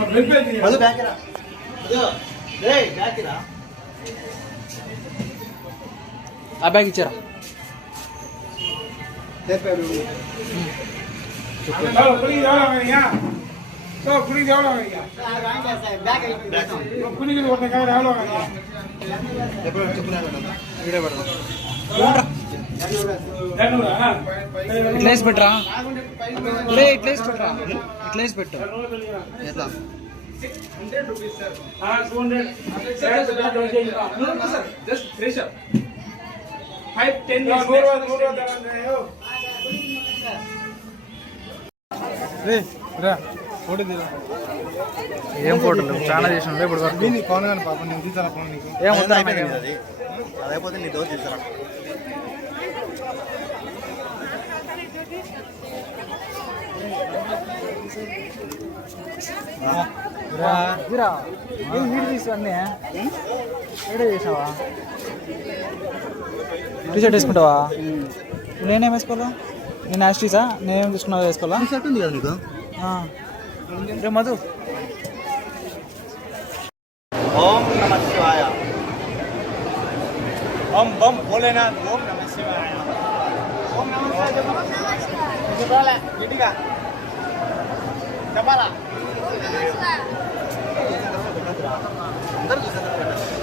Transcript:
Madhu back రా రేయ్ back రా ఆ బ్యాగ్ ఇచ్చారా ఇట్లేసి పెట్టరా ఇట్లేసి పెట్టరా ఇట్లేసి పెట్టు ఎట్లా 100 rupees, sir. 200. No, sir. Just pressure. 5, 10 minutes. ఏం ఫోటోలు చాలా చేసిన ఇప్పుడు వరకు ఫోన్ కానీ పాప నేను తీసాను ఫోన్ నీకు ఏం అయిపోయింది అది అదైపోతే నీ దోశ తీసాను ఏం వీడు తీసుకున్నీ వీడియో చేసావా టీషర్ట్ వేసుకుంటావా నేనేం వేసుకోవాలా నేను యాస్టీసా నేనేం తీసుకున్నావు వేసుకోవాలా షర్ట్ ఉంది కదా నీకు రే మధు ఓం నమ శివాయ ఓం బం భోలేనాథ్ ఓం నమ శివాయ ఓం నమ శివాయ చెప్పాలా గట్టిగా చెప్పాలా అందరూ చూసారు